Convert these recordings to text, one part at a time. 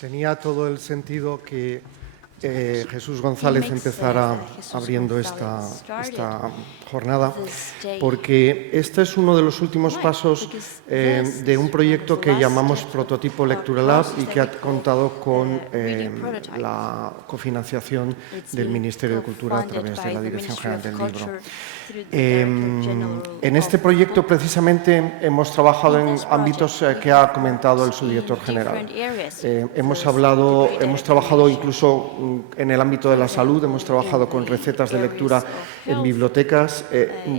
Tenía todo el sentido que Jesús González empezara abriendo esta jornada, porque este es uno de los últimos pasos de un proyecto que llamamos Prototipo Lectura Lab y que ha contado con la cofinanciación del Ministerio de Cultura a través de la Dirección General del Libro. En este proyecto precisamente hemos trabajado en ámbitos que ha comentado el subdirector general. Hemos trabajado incluso en el ámbito de la salud, hemos trabajado con recetas de lectura en bibliotecas,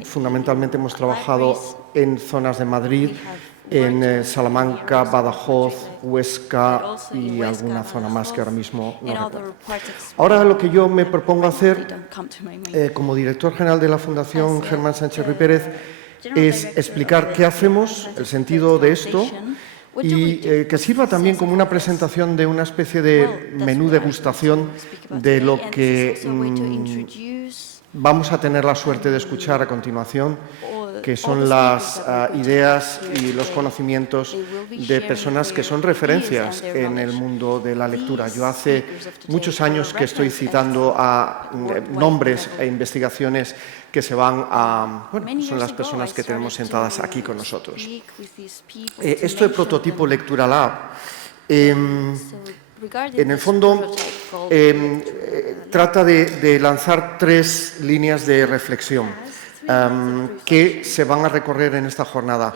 fundamentalmente hemos trabajado en zonas de Madrid, en Salamanca, Badajoz, Huesca y alguna zona más que ahora mismo no recuerdo. Ahora lo que yo me propongo hacer como director general de la Fundación Germán Sánchez Ruy Pérez es explicar qué hacemos, el sentido de esto, y que sirva también como una presentación de una especie de menú degustación de lo que vamos a tener la suerte de escuchar a continuación, que son las ideas y los conocimientos de personas que son referencias en el mundo de la lectura. Yo hace muchos años que estoy citando a nombres e investigaciones que se van a... Bueno, son las personas que tenemos sentadas aquí con nosotros. Esto de Prototipo Lectura Lab, en el fondo, trata de lanzar 3 líneas de reflexión que se van a recorrer en esta jornada.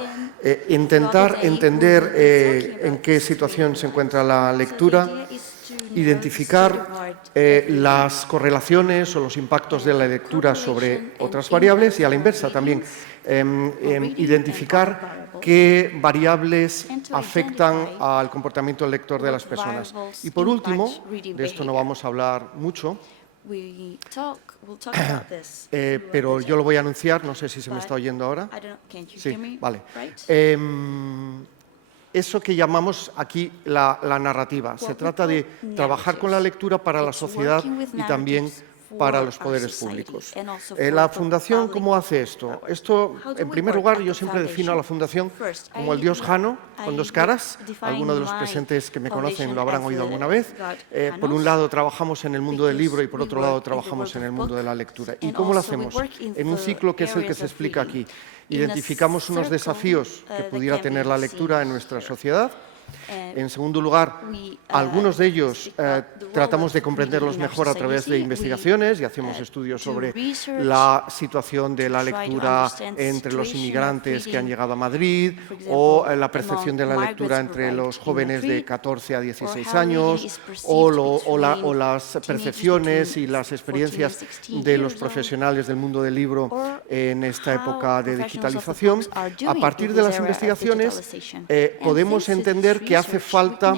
Intentar entender en qué situación se encuentra la lectura, identificar las correlaciones o los impactos de la lectura sobre otras variables y a la inversa también identificar qué variables afectan al comportamiento del lector de las personas. Y por último, de esto no vamos a hablar mucho, pero yo lo voy a anunciar, no sé si se me está oyendo ahora. Sí, vale. Eso que llamamos aquí la narrativa. Se trata de trabajar con la lectura para la sociedad y también para los poderes públicos. La Fundación, ¿cómo hace esto? Esto, en primer lugar, yo siempre defino a la Fundación como el dios Jano, con 2 caras. Algunos de los presentes que me conocen lo habrán oído alguna vez. Por un lado, trabajamos en el mundo del libro y por otro lado, trabajamos en el mundo de la lectura. ¿Y cómo lo hacemos? En un ciclo que es el que se explica aquí. Identificamos unos desafíos que pudiera tener la lectura en nuestra sociedad. En segundo lugar, algunos de ellos tratamos de comprenderlos mejor a través de investigaciones y hacemos estudios sobre la situación de la lectura entre los inmigrantes que han llegado a Madrid o la percepción de la lectura entre los jóvenes de 14 a 16 años o las percepciones y las experiencias de los profesionales del mundo del libro en esta época de digitalización. A partir de las investigaciones podemos entender que hace falta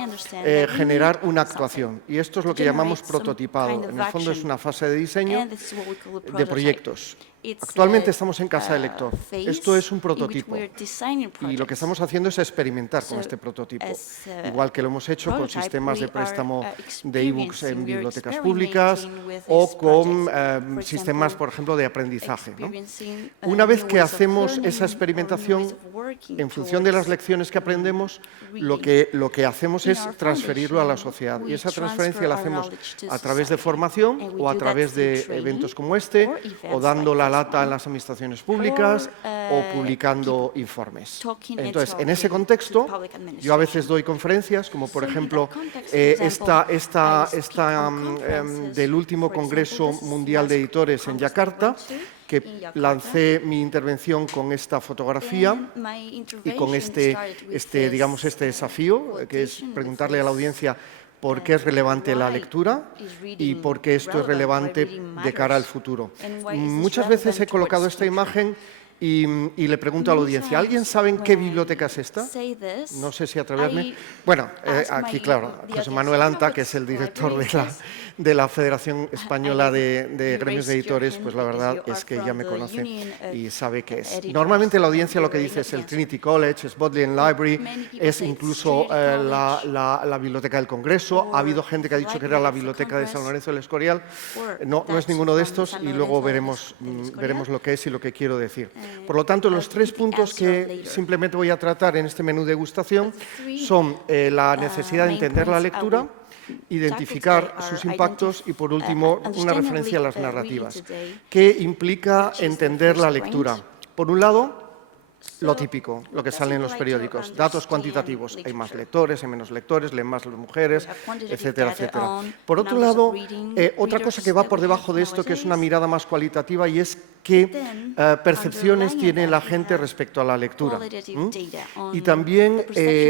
generar una actuación. Y esto es lo que llamamos prototipado. En el fondo es una fase de diseño de proyectos. Actualmente estamos en Casa del Lector. Esto es un prototipo y lo que estamos haciendo es experimentar con este prototipo, igual que lo hemos hecho con sistemas de préstamo de e-books en bibliotecas públicas o con sistemas, por ejemplo, de aprendizaje, ¿no? Una vez que hacemos esa experimentación, en función de las lecciones que aprendemos, lo que hacemos es transferirlo a la sociedad y esa transferencia la hacemos a través de formación o a través de eventos como este o dando la lata en las administraciones públicas o publicando informes. Entonces, en ese contexto, yo a veces doy conferencias, como por ejemplo esta del último Congreso Mundial de Editores en Yakarta, que lancé mi intervención con esta fotografía y con este desafío, que es preguntarle a la audiencia por qué es relevante la lectura y por qué esto es relevante de cara al futuro. Muchas veces he colocado esta imagen y le pregunto a la audiencia, ¿alguien sabe en qué biblioteca es esta? No sé si atreverme. Bueno, aquí, claro, José Manuel Anta, que es el director de la Federación Española de Gremios de Editores, pues la verdad es que ya me conoce y sabe qué es. Normalmente la audiencia lo que dice es el Trinity College, es Bodleian Library, es incluso la Biblioteca del Congreso. Ha habido gente que ha dicho que era la Biblioteca de San Lorenzo del Escorial. No es ninguno de estos y luego veremos lo que es y lo que quiero decir. Por lo tanto, los 3 puntos que simplemente voy a tratar en este menú de degustación son la necesidad de entender la lectura, identificar sus impactos y, por último, una referencia a las narrativas. ¿Qué implica entender la lectura? Por un lado, lo típico, lo que sale en los periódicos, datos cuantitativos. Hay más lectores, hay menos lectores, leen más las mujeres, etcétera, etcétera. Por otro lado, otra cosa que va por debajo de esto, que es una mirada más cualitativa, y es qué percepciones tiene la gente respecto a la lectura. Y también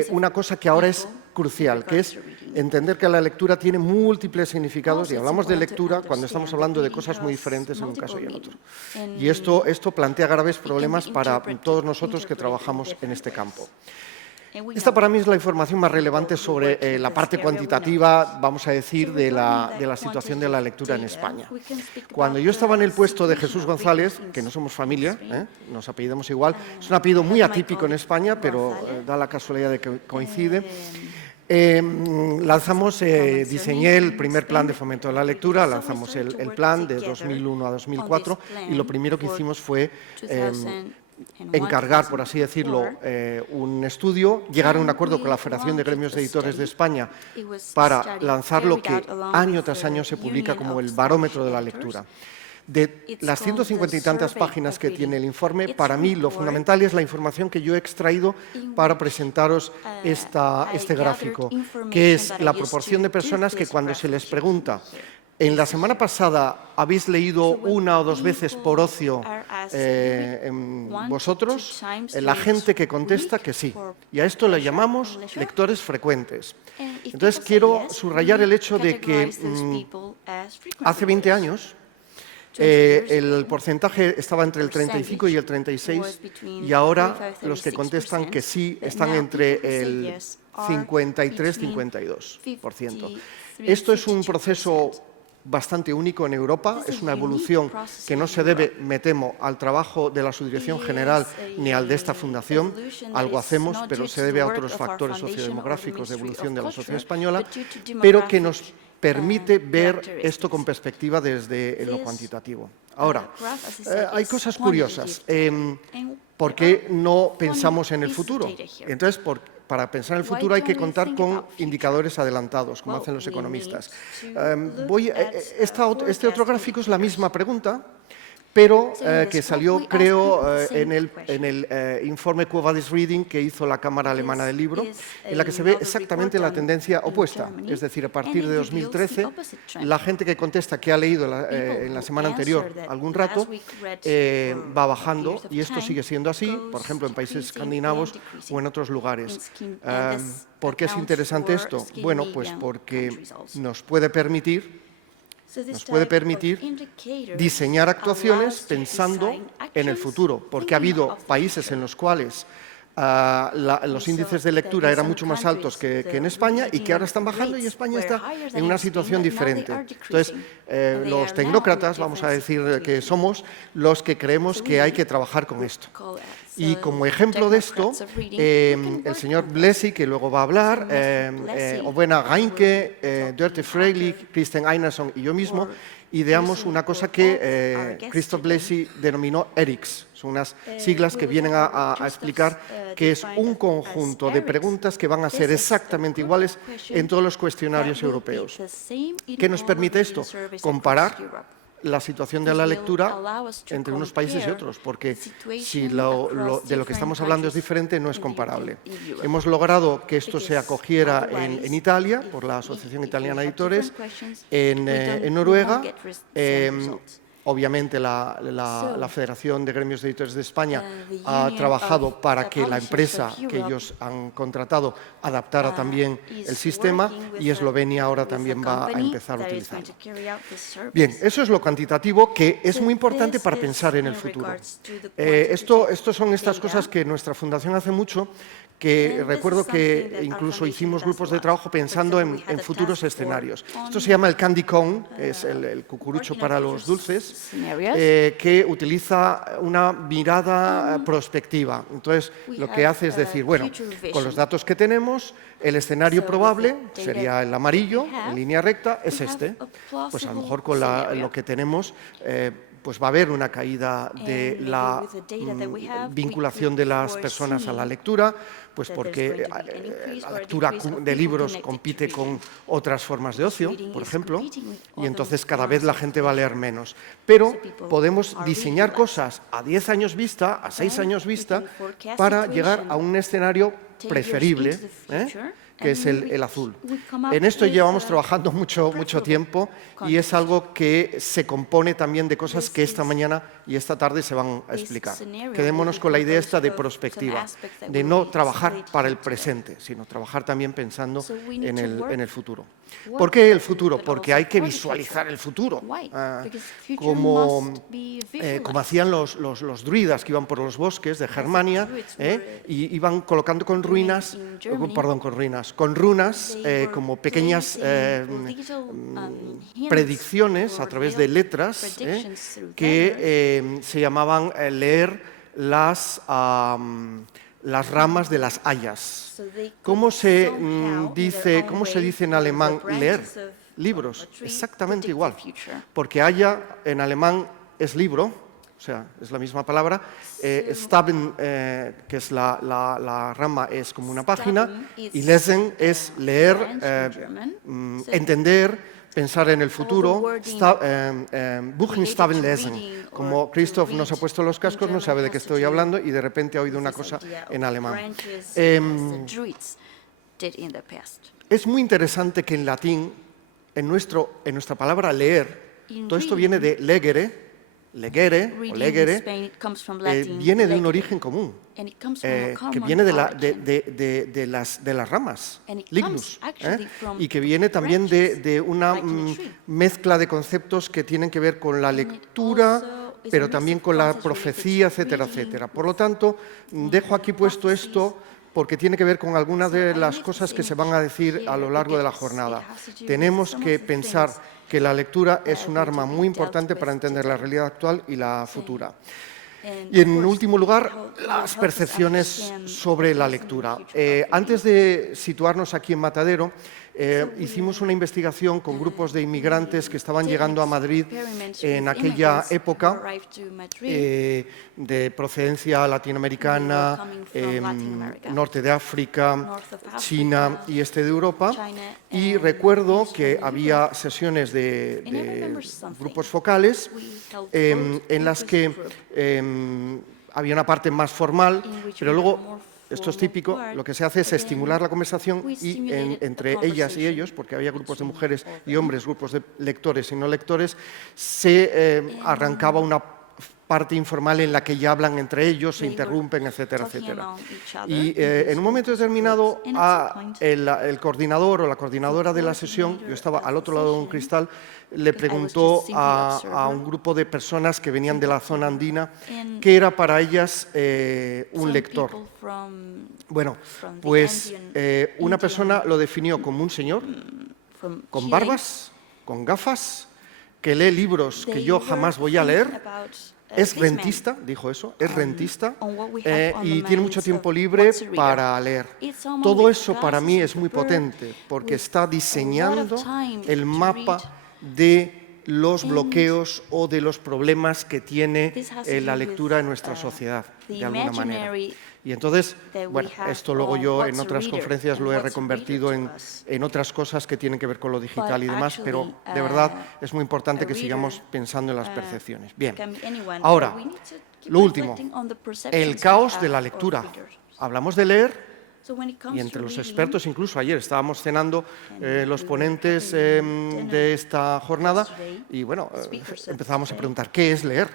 una cosa que ahora es crucial, que es entender que la lectura tiene múltiples significados, y hablamos de lectura cuando estamos hablando de cosas muy diferentes en un caso y en otro. Y esto plantea graves problemas para todos nosotros que trabajamos en este campo. Esta para mí es la información más relevante sobre la parte cuantitativa, vamos a decir, de la situación de la lectura en España. Cuando yo estaba en el puesto de Jesús González, que no somos familia, nos apellidamos igual, es un apellido muy atípico en España, pero da la casualidad de que coincide. Diseñé el primer plan de fomento de la lectura, lanzamos el plan de 2001 a 2004 y lo primero que hicimos fue encargar, por así decirlo, un estudio, llegar a un acuerdo con la Federación de Gremios de Editores de España para lanzar lo que año tras año se publica como el barómetro de la lectura. De las 150 y tantas páginas que tiene el informe, para mí lo fundamental es la información que yo he extraído para presentaros este gráfico, que es la proporción de personas que cuando se les pregunta en la semana pasada, ¿habéis leído una o dos veces por ocio vosotros? La gente que contesta que sí. Y a esto le llamamos lectores frecuentes. Entonces, quiero subrayar el hecho de que hace 20 años el porcentaje estaba entre el 35 y el 36, y ahora los que contestan que sí están entre el 53-52%. Esto es un proceso bastante único en Europa, es una evolución que no se debe, me temo, al trabajo de la Subdirección General ni al de esta fundación. Algo hacemos, pero se debe a otros factores sociodemográficos de evolución de la sociedad española, pero que nos permite ver esto con perspectiva desde lo cuantitativo. Ahora, hay cosas curiosas. ¿Por qué no pensamos en el futuro? Entonces, para pensar en el futuro hay que contar con indicadores adelantados, como hacen los economistas. Este otro gráfico es la misma pregunta, pero que salió, creo, en el informe Quo Vadis Reading que hizo la Cámara Alemana del Libro, en la que se ve exactamente la tendencia opuesta. Es decir, a partir de 2013, la gente que contesta que ha leído en la semana anterior algún rato va bajando, y esto sigue siendo así, por ejemplo, en países escandinavos o en otros lugares. ¿Por qué es interesante esto? Bueno, pues porque nos puede permitir diseñar actuaciones pensando en el futuro, porque ha habido países en los cuales los índices de lectura eran mucho más altos que en España y que ahora están bajando, y España está en una situación diferente. Entonces, los tecnócratas, vamos a decir que somos los que creemos que hay que trabajar con esto. Y como ejemplo de esto, el señor Blesi, que luego va a hablar, Ovena Reinke, Dörte Freilich, Christian Einarsson y yo mismo, ideamos una cosa que Christoph Blesi denominó ERICS. Son unas siglas que vienen a explicar que es un conjunto de preguntas que van a ser exactamente iguales en todos los cuestionarios europeos. ¿Qué nos permite esto? Comparar la situación de la lectura entre unos países y otros, porque si de lo que estamos hablando es diferente, no es comparable. Hemos logrado que esto se acogiera en Italia, por la Asociación Italiana de Editores, en Noruega. Obviamente la Federación de Gremios de Editores de España ha trabajado para que la empresa que ellos han contratado adaptara también el sistema, y Eslovenia ahora también va a empezar a utilizarlo. Bien, eso es lo cuantitativo, que es muy importante para pensar en el futuro. Estos son estas cosas que nuestra fundación hace mucho, que recuerdo que incluso hicimos grupos de trabajo pensando en futuros escenarios. Esto se llama el candy cone, es el cucurucho para los dulces, que utiliza una mirada prospectiva. Entonces, lo que hace es decir, bueno, con los datos que tenemos, el escenario probable sería el amarillo, en línea recta, es este. Pues a lo mejor con lo que tenemos pues va a haber una caída de la vinculación de las personas a la lectura, pues porque la lectura de libros compite con otras formas de ocio, por ejemplo, y entonces cada vez la gente va a leer menos. Pero podemos diseñar cosas a 10 años vista, a 6 años vista, para llegar a un escenario preferible, que es el azul. En esto llevamos trabajando mucho tiempo y es algo que se compone también de cosas que esta mañana y esta tarde se van a explicar. Quedémonos con la idea esta de perspectiva, de no trabajar para el presente, sino trabajar también pensando en el futuro. ¿Por qué el futuro? Porque hay que visualizar el futuro, como hacían los druidas que iban por los bosques de Germania y iban colocando con runas como pequeñas predicciones a través de letras que se llamaban leer las ramas de las hayas. ¿Cómo se dice en alemán leer? Libros, exactamente igual, porque haya en alemán es libro, o sea, es la misma palabra. Staben, que es la rama, es como una página, y lesen es leer, entender, pensar en el futuro. Buchstaben lesen. Como Christoph nos ha puesto los cascos, no sabe de qué estoy hablando y de repente ha oído una cosa en alemán. Es muy interesante que en latín, en nuestra palabra leer, todo esto viene de legere, o legere, viene de un origen común, que viene de las ramas, lignus, y que viene también de una mezcla de conceptos que tienen que ver con la lectura, pero también con la profecía, etcétera, etcétera. Por lo tanto, dejo aquí puesto esto porque tiene que ver con algunas de las cosas que se van a decir a lo largo de la jornada. Tenemos que pensar que la lectura es un arma muy importante para entender la realidad actual y la futura. Y en último lugar, las percepciones sobre la lectura. Antes de situarnos aquí en Matadero, hicimos una investigación con grupos de inmigrantes que estaban llegando a Madrid en aquella época, de procedencia latinoamericana, norte de África, China y este de Europa. Y recuerdo que había sesiones de grupos focales en las que había una parte más formal, pero luego, esto es típico, lo que se hace es estimular la conversación y entre ellas y ellos, porque había grupos de mujeres y hombres, grupos de lectores y no lectores, se arrancaba una parte informal en la que ya hablan entre ellos, se interrumpen, etcétera, etcétera. Y en un momento determinado, el coordinador o la coordinadora de la sesión, yo estaba al otro lado de un cristal, le preguntó a un grupo de personas que venían de la zona andina qué era para ellas un lector. Bueno, pues una persona lo definió como un señor con barbas, con gafas, que lee libros que yo jamás voy a leer. Es rentista, dijo eso, es rentista y tiene mucho tiempo libre para leer. Todo eso para mí es muy potente porque está diseñando el mapa de los bloqueos o de los problemas que tiene la lectura en nuestra sociedad, de alguna manera. Y entonces, bueno, esto luego yo en otras conferencias lo he reconvertido en otras cosas que tienen que ver con lo digital y demás, pero de verdad es muy importante que sigamos pensando en las percepciones. Bien, ahora, lo último, el caos de la lectura. Hablamos de leer y entre los expertos, incluso ayer estábamos cenando los ponentes de esta jornada y bueno, empezábamos a preguntar, ¿qué es leer?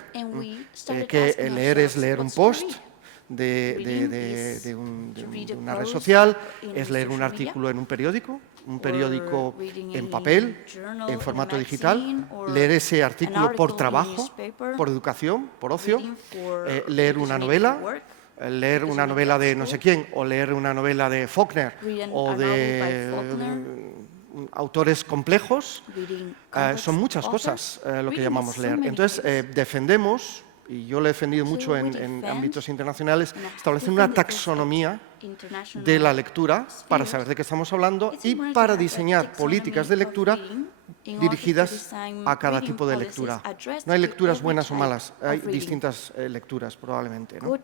¿Que leer es leer un post de una red social? ¿Es leer un artículo en un periódico en papel, en formato digital? ¿Leer ese artículo por trabajo, por educación, por ocio? ¿Leer una novela? Leer una novela de no sé quién, o leer una novela de Faulkner, o de autores complejos, son muchas cosas lo que llamamos leer. Entonces, defendemos, y yo lo he defendido mucho en ámbitos internacionales, establecer una taxonomía de la lectura para saber de qué estamos hablando y para diseñar políticas de lectura dirigidas a cada tipo de lectura. No hay lecturas buenas o malas, hay distintas lecturas probablemente, ¿no?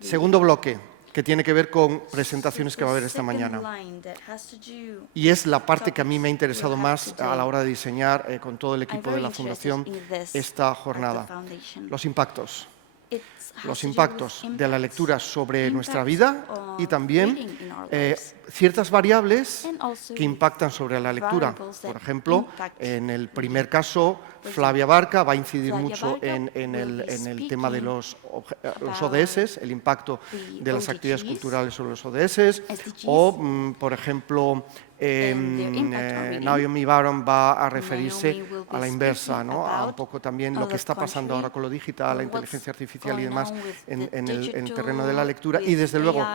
Segundo bloque, que tiene que ver con presentaciones que va a haber esta mañana. Y es la parte que a mí me ha interesado más a la hora de diseñar con todo el equipo de la Fundación esta jornada. Los impactos. Los impactos de la lectura sobre nuestra vida y también ciertas variables que impactan sobre la lectura. Por ejemplo, en el primer caso, Flavia Barca va a incidir mucho en el tema de los ODS, el impacto de las actividades culturales sobre los ODS, o, por ejemplo, Naomi Baron va a referirse a la inversa, ¿no? A un poco también lo que está pasando ahora con lo digital, la inteligencia artificial y demás en el terreno de la lectura. Y desde luego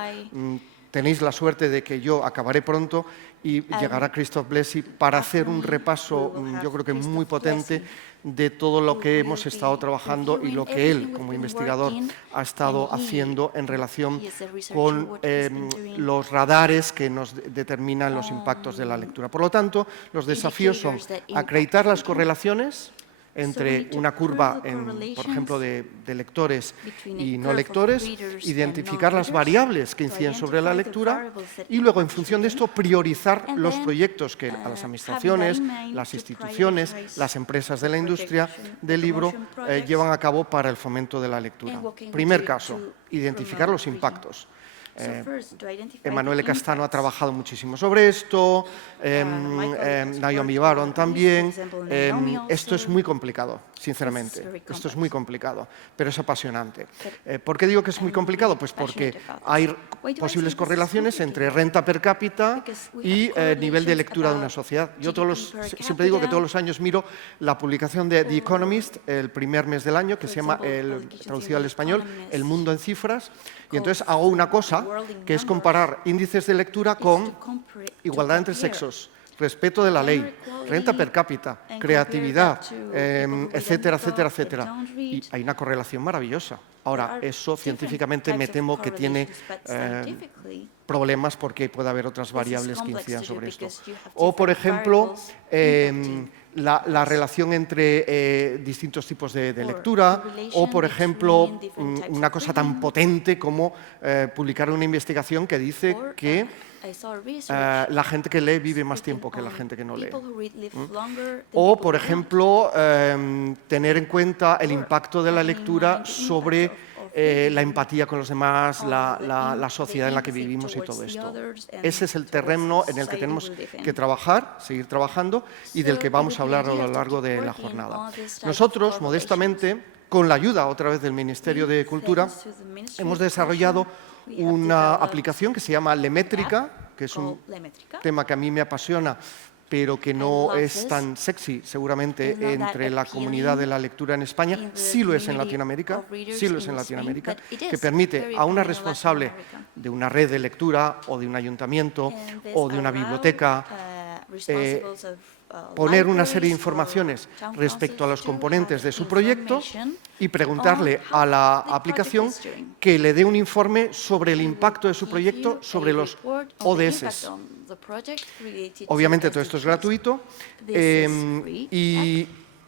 tenéis la suerte de que yo acabaré pronto y llegará Christoph Blesi para hacer un repaso, yo creo que muy potente, de todo lo que hemos estado trabajando y lo que él, como investigador, ha estado haciendo en relación con los radares que nos determinan los impactos de la lectura. Por lo tanto, los desafíos son acreditar las correlaciones entre una curva, por ejemplo, de lectores y no lectores, identificar las variables que inciden sobre la lectura y luego, en función de esto, priorizar los proyectos que a las administraciones, las instituciones, las empresas de la industria del libro llevan a cabo para el fomento de la lectura. Primer caso, identificar los impactos. Emanuele Castano ha trabajado muchísimo sobre esto, Naomi Baron también. Esto es muy complicado, sinceramente. Esto es muy complicado, pero es apasionante. ¿Por qué digo que es muy complicado? Pues porque hay posibles correlaciones entre renta per cápita y nivel de lectura de una sociedad. Yo siempre digo que todos los años miro la publicación de The Economist, el primer mes del año, que se llama, traducido al español, El mundo en cifras, y entonces hago una cosa, que es comparar índices de lectura con igualdad entre sexos, respeto de la ley, renta per cápita, creatividad, etcétera, etcétera, etcétera. Y hay una correlación maravillosa. Ahora, eso científicamente me temo que tiene problemas porque puede haber otras variables que incidan sobre esto. O, por ejemplo, la relación entre distintos tipos de lectura, o, por ejemplo, una cosa tan potente como publicar una investigación que dice que la gente que lee vive más tiempo que la gente que no lee. O, por ejemplo, tener en cuenta el impacto de la lectura sobre la empatía con los demás, la sociedad en la que vivimos y todo esto. Ese es el terreno en el que tenemos que trabajar, seguir trabajando, y del que vamos a hablar a lo largo de la jornada. Nosotros, modestamente, con la ayuda otra vez del Ministerio de Cultura, hemos desarrollado una aplicación que se llama Lemétrica, que es un tema que a mí me apasiona, pero que no es tan sexy seguramente entre la comunidad de la lectura en España. Sí lo es en Latinoamérica, que permite a una responsable de una red de lectura o de un ayuntamiento o de una biblioteca poner una serie de informaciones respecto a los componentes de su proyecto y preguntarle a la aplicación que le dé un informe sobre el impacto de su proyecto sobre los ODS. Obviamente todo esto es gratuito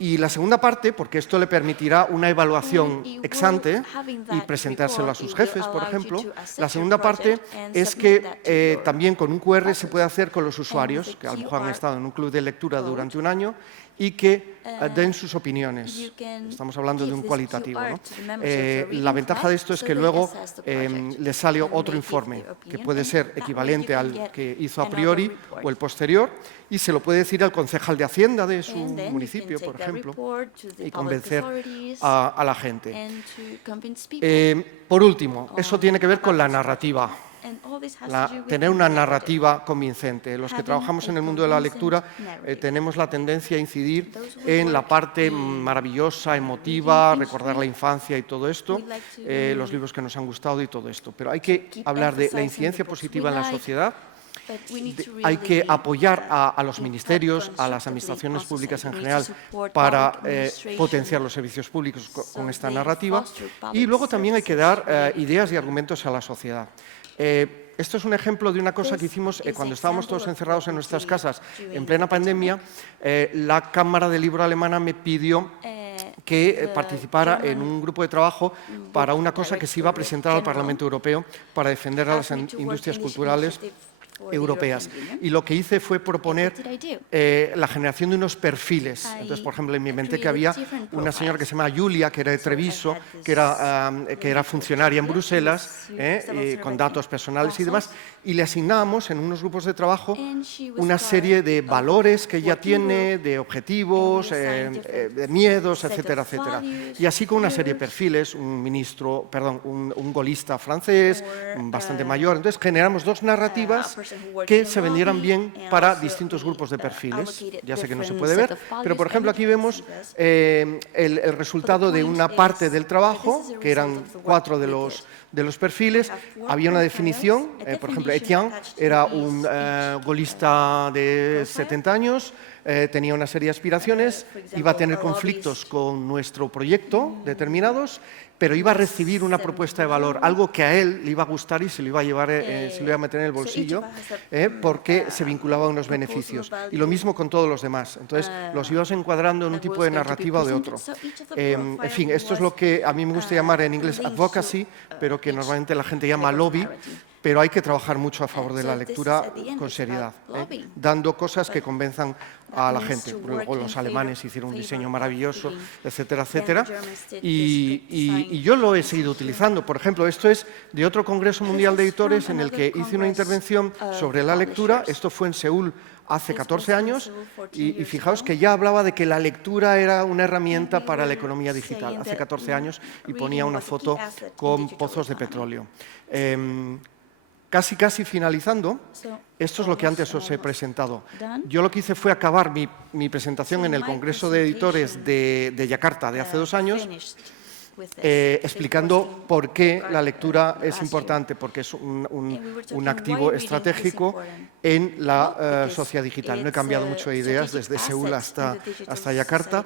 y la segunda parte, porque esto le permitirá una evaluación ex ante y presentárselo a sus jefes, por ejemplo. La segunda parte es que también con un QR se puede hacer con los usuarios, que a lo mejor han estado en un club de lectura durante un año, y que den sus opiniones. Estamos hablando de un cualitativo, ¿no? La ventaja de esto es que luego les sale otro informe, que puede ser equivalente al que hizo a priori o el posterior, y se lo puede decir al concejal de Hacienda de su municipio, por ejemplo, y convencer a la gente. Por último, eso tiene que ver con la narrativa. Tener una narrativa convincente. Los que trabajamos en el mundo de la lectura tenemos la tendencia a incidir en la parte maravillosa, emotiva, recordar la infancia y todo esto, los libros que nos han gustado y todo esto. Pero hay que hablar de la incidencia positiva en la sociedad. Hay que apoyar a los ministerios, a las administraciones públicas en general, para potenciar los servicios públicos con esta narrativa. Y luego también hay que dar ideas y argumentos a la sociedad. Esto es un ejemplo de una cosa que hicimos cuando estábamos todos encerrados en nuestras casas en plena pandemia. La Cámara del Libro alemana me pidió que participara en un grupo de trabajo para una cosa que se iba a presentar al Parlamento Europeo para defender a las industrias culturales europeas. Y lo que hice fue proponer la generación de unos perfiles. Entonces, por ejemplo, me inventé que había una señora que se llama Julia, que era de Treviso, que era funcionaria en Bruselas, con datos personales y demás, y le asignábamos en unos grupos de trabajo una serie de valores que ella tiene, de objetivos, de miedos, etcétera, etcétera. Y así con una serie de perfiles, un golista francés, bastante mayor. Entonces, generamos dos narrativas que se vendieran bien para distintos grupos de perfiles. Ya sé que no se puede ver, pero por ejemplo aquí vemos el resultado de una parte del trabajo, que eran 4 de los perfiles. Había una definición, por ejemplo, Etienne era un golista de 70 años, tenía una serie de aspiraciones, iba a tener conflictos con nuestro proyecto determinados, pero iba a recibir una propuesta de valor, algo que a él le iba a gustar y se lo iba a llevar, se lo iba a meter en el bolsillo, porque se vinculaba a unos beneficios. Y lo mismo con todos los demás. Entonces, los ibas encuadrando en un tipo de narrativa o de otro. En fin, esto es lo que a mí me gusta llamar en inglés advocacy, pero que normalmente la gente llama lobby. Pero hay que trabajar mucho a favor de la lectura con seriedad, dando cosas que convenzan a la gente. Luego los alemanes hicieron un diseño maravilloso, etcétera, etcétera. Y yo lo he seguido utilizando. Por ejemplo, esto es de otro Congreso Mundial de Editores en el que hice una intervención sobre la lectura. Esto fue en Seúl hace 14 años y fijaos que ya hablaba de que la lectura era una herramienta para la economía digital, hace 14 años, y ponía una foto con pozos de petróleo. Casi finalizando, esto es lo que antes os he presentado. Yo lo que hice fue acabar mi presentación en el Congreso de Editores de Yakarta de hace 2 años, explicando por qué la lectura es importante, porque es un activo estratégico en la sociedad digital. No he cambiado mucho de ideas desde Seúl hasta Yakarta.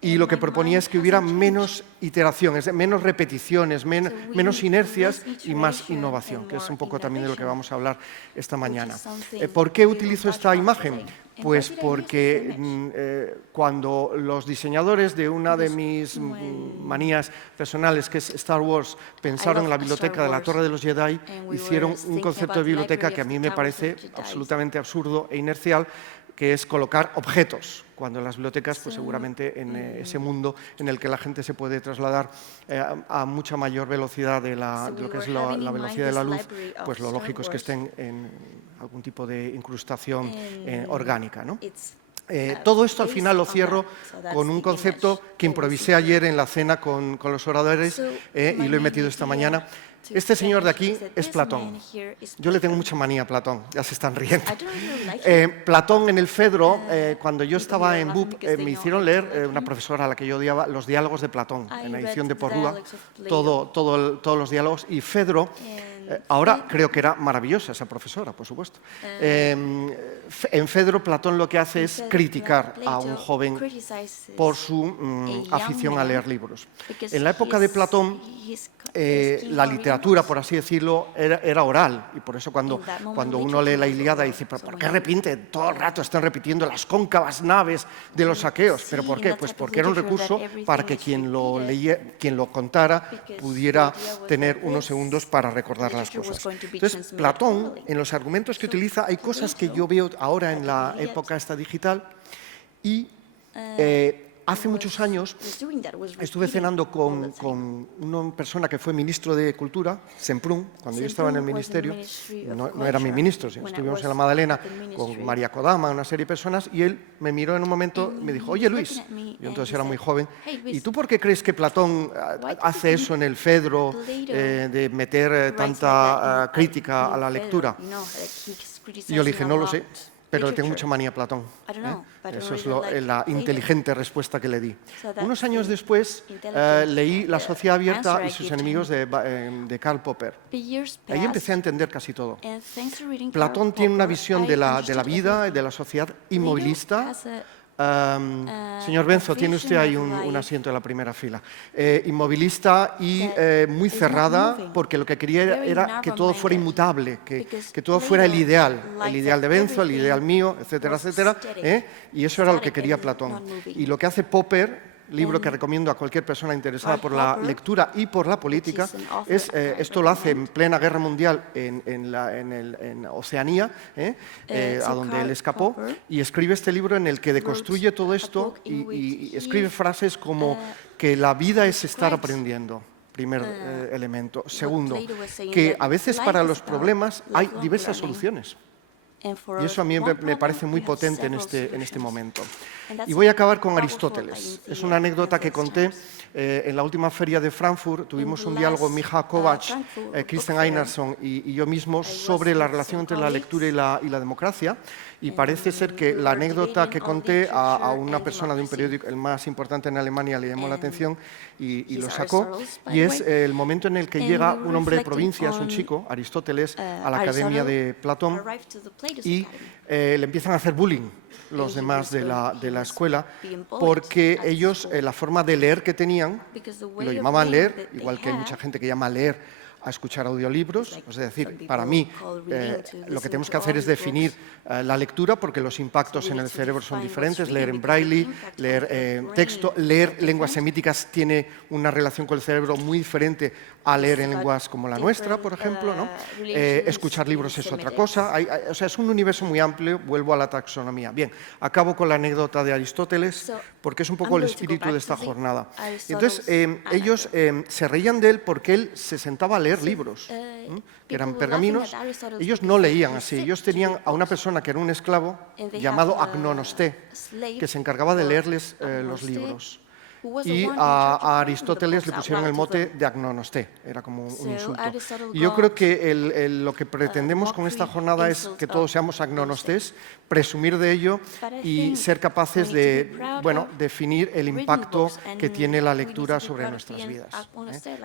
Y lo que proponía es que hubiera menos iteraciones, menos repeticiones, menos inercias y más innovación, que es un poco también de lo que vamos a hablar esta mañana. ¿Por qué utilizo esta imagen? Pues porque cuando los diseñadores de una de mis manías personales, que es Star Wars, pensaron en la biblioteca de la Torre de los Jedi, hicieron un concepto de biblioteca que a mí me parece absolutamente absurdo e inercial, que es colocar objetos, cuando en las bibliotecas, pues seguramente en ese mundo en el que la gente se puede trasladar a mucha mayor velocidad de lo que es la velocidad de la luz, pues lo lógico es que estén en algún tipo de incrustación orgánica, ¿no? Todo esto al final lo cierro con un concepto que improvisé ayer en la cena con los oradores y lo he metido esta mañana. Este señor de aquí es Platón. Yo le tengo mucha manía a Platón, ya se están riendo. Platón en el Fedro, cuando yo estaba en BUP, me hicieron leer, una profesora a la que yo odiaba, los diálogos de Platón, en la edición de Porrúa, todos los diálogos, y Fedro. Ahora creo que era maravillosa esa profesora, por supuesto. En Fedro, Platón lo que hace es criticar a un joven por su afición a leer libros. En la época de Platón, la literatura, por así decirlo, era oral, y por eso cuando uno lee la Ilíada dice, ¿por qué repite? Todo el rato están repitiendo las cóncavas naves de los aqueos. ¿Pero por qué? Pues porque era un recurso para que quien lo contara pudiera tener unos segundos para recordar las cosas. Entonces, Platón, en los argumentos que utiliza, hay cosas que yo veo ahora en la época esta digital, y hace muchos años estuve cenando con una persona que fue ministro de Cultura, Semprún, cuando yo estaba en el ministerio. No era mi ministro, sino estuvimos en la Magdalena con María Kodama, una serie de personas, y él me miró en un momento y me dijo, oye Luis, yo entonces era muy joven, ¿y tú por qué crees que Platón hace eso en el Fedro, de meter tanta crítica a la lectura? Y yo le dije, no lo sé, pero le tengo mucha manía a Platón. Eso es la inteligente respuesta que le di. Unos años después leí La sociedad abierta y sus enemigos de Karl Popper. Ahí empecé a entender casi todo. Platón tiene una visión de la vida y de la sociedad inmovilista, Señor Benzo, tiene usted ahí un asiento en la primera fila. Inmovilista y muy cerrada, porque lo que quería era que todo fuera inmutable, que todo fuera el ideal de Benzo, el ideal mío, etcétera, etcétera. Y eso era lo que quería Platón. Y lo que hace Popper, libro que recomiendo a cualquier persona interesada por la lectura y por la política, esto lo hace en plena guerra mundial en Oceanía, a donde él escapó, y escribe este libro en el que deconstruye todo esto y escribe frases como que la vida es estar aprendiendo. Primer elemento. Segundo, que a veces para los problemas hay diversas soluciones. Y eso a mí me parece muy potente en este momento. Y voy a acabar con Aristóteles. Es una anécdota que conté en la última feria de Frankfurt. Tuvimos un diálogo, Micha Kovac, Kristen Einarsson y yo mismo, sobre la relación entre la lectura y la democracia. Y parece ser que la anécdota que conté a una persona de un periódico, el más importante en Alemania, le llamó la atención y lo sacó. Y es el momento en el que llega un hombre de provincia, es un chico, Aristóteles, a la Academia de Platón, y le empiezan a hacer bullying los demás de la escuela, porque ellos, la forma de leer que tenían, lo llamaban leer, igual que hay mucha gente que llama leer a escuchar audiolibros. Es decir, para mí, lo que tenemos que hacer es definir la lectura, porque los impactos en el cerebro son diferentes. Leer en braille, leer texto, leer lenguas semíticas tiene una relación con el cerebro muy diferente a leer en lenguas como la nuestra, por ejemplo, ¿no? Escuchar libros es otra cosa. O sea, es un universo muy amplio. Vuelvo a la taxonomía. Bien, acabo con la anécdota de Aristóteles, porque es un poco el espíritu de esta jornada. Entonces, ellos se reían de él porque él se sentaba a leer libros, que eran pergaminos. Ellos no leían así. Ellos tenían a una persona que era un esclavo llamado agnonosté, que se encargaba de leerles los libros. Y a Aristóteles le pusieron el mote de agnonosté, era como un insulto. Y yo creo que lo que pretendemos con esta jornada es que todos seamos agnonostés, presumir de ello y ser capaces de, bueno, definir el impacto que tiene la lectura sobre nuestras vidas.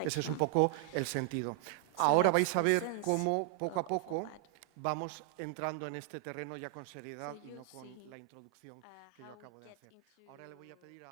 Ese es un poco el sentido. Ahora vais a ver cómo poco a poco vamos entrando en este terreno ya con seriedad y no con la introducción que yo acabo de hacer. Ahora le voy a pedir a